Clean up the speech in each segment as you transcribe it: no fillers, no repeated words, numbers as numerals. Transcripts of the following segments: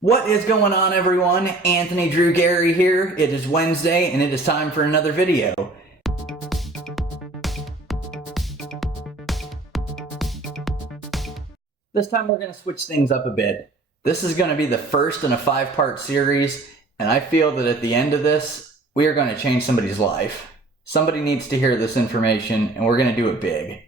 What is going on, everyone? Anthony Drew Gary here. It is Wednesday and it is time for another video. This time we're going to switch things up a bit. This is going to be the first in a 5-part series, and I feel that at the end of this, we are going to change somebody's life. Somebody needs to hear this information, and we're going to do it big.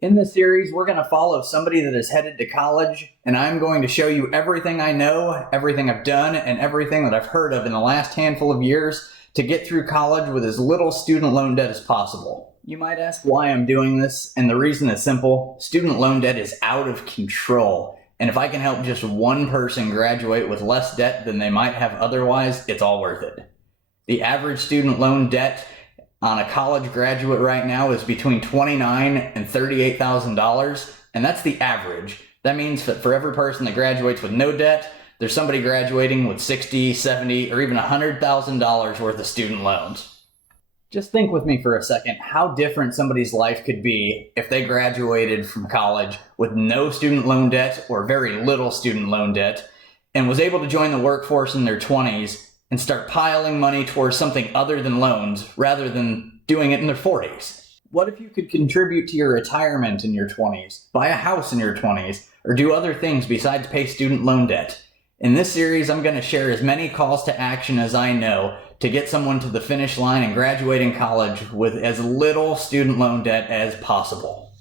In this series, we're going to follow somebody that is headed to college, and I'm going to show you everything I know, everything I've done, and everything that I've heard of in the last handful of years to get through college with as little student loan debt as possible. You might ask why I'm doing this, and the reason is simple. Student loan debt is out of control, and if I can help just one person graduate with less debt than they might have otherwise, it's all worth it. The average student loan debt on a college graduate right now is between $29,000 and $38,000, and that's the average. That means that for every person that graduates with no debt, there's somebody graduating with $60,000, $70,000, or even $100,000 worth of student loans. Just think with me for a second how different somebody's life could be if they graduated from college with no student loan debt or very little student loan debt and was able to join the workforce in their 20s and start piling money towards something other than loans rather than doing it in their 40s. What if you could contribute to your retirement in your 20s, buy a house in your 20s, or do other things besides pay student loan debt? In this series, I'm going to share as many calls to action as I know to get someone to the finish line and graduating college with as little student loan debt as possible.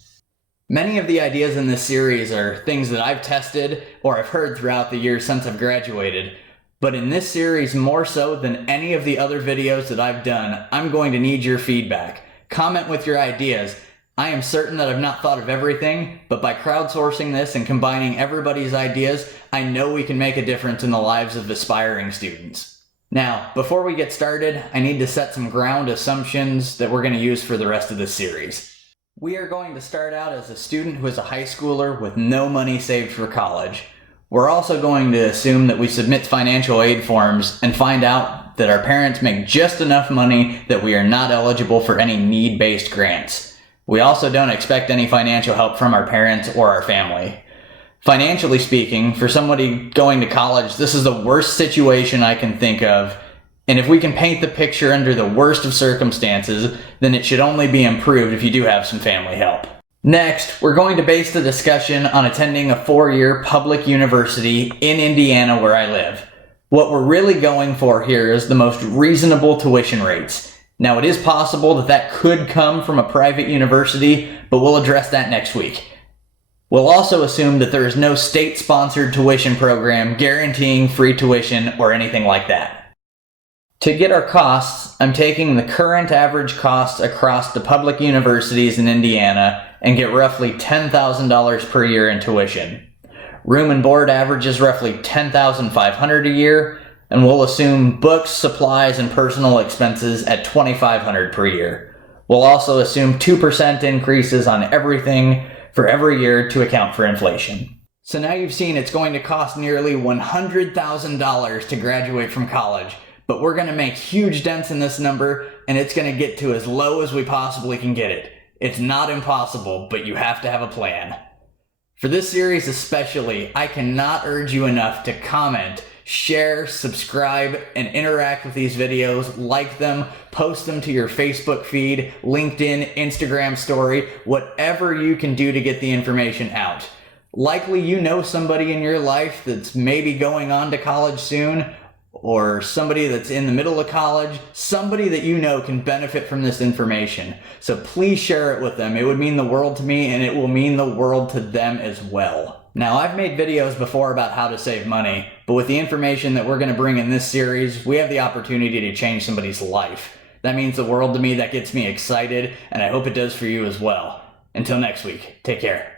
Many of the ideas in this series are things that I've tested or I've heard throughout the years since I've graduated. But in this series, more so than any of the other videos that I've done, I'm going to need your feedback. Comment with your ideas. I am certain that I've not thought of everything, but by crowdsourcing this and combining everybody's ideas, I know we can make a difference in the lives of aspiring students. Now, before we get started, I need to set some ground assumptions that we're going to use for the rest of this series. We are going to start out as a student who is a high schooler with no money saved for college. We're also going to assume that we submit financial aid forms and find out that our parents make just enough money that we are not eligible for any need-based grants. We also don't expect any financial help from our parents or our family. Financially speaking, for somebody going to college, this is the worst situation I can think of, and if we can paint the picture under the worst of circumstances, then it should only be improved if you do have some family help. Next, we're going to base the discussion on attending a 4-year public university in Indiana where I live. What we're really going for here is the most reasonable tuition rates. Now, it is possible that that could come from a private university, but we'll address that next week. We'll also assume that there is no state-sponsored tuition program guaranteeing free tuition or anything like that. To get our costs, I'm taking the current average costs across the public universities in Indiana and get roughly $10,000 per year in tuition. Room and board averages roughly $10,500 a year, and we'll assume books, supplies, and personal expenses at $2,500 per year. We'll also assume 2% increases on everything for every year to account for inflation. So now you've seen it's going to cost nearly $100,000 to graduate from college, but we're going to make huge dents in this number, and it's going to get to as low as we possibly can get it. It's not impossible, but you have to have a plan. For this series especially, I cannot urge you enough to comment, share, subscribe, and interact with these videos, like them, post them to your Facebook feed, LinkedIn, Instagram story, whatever you can do to get the information out. Likely you know somebody in your life that's maybe going on to college soon, or somebody that's in the middle of college, somebody that you know can benefit from this information. So please share it with them. It would mean the world to me, and it will mean the world to them as well. Now, I've made videos before about how to save money, but with the information that we're going to bring in this series, we have the opportunity to change somebody's life. That means the world to me, that gets me excited, and I hope it does for you as well. Until next week, take care.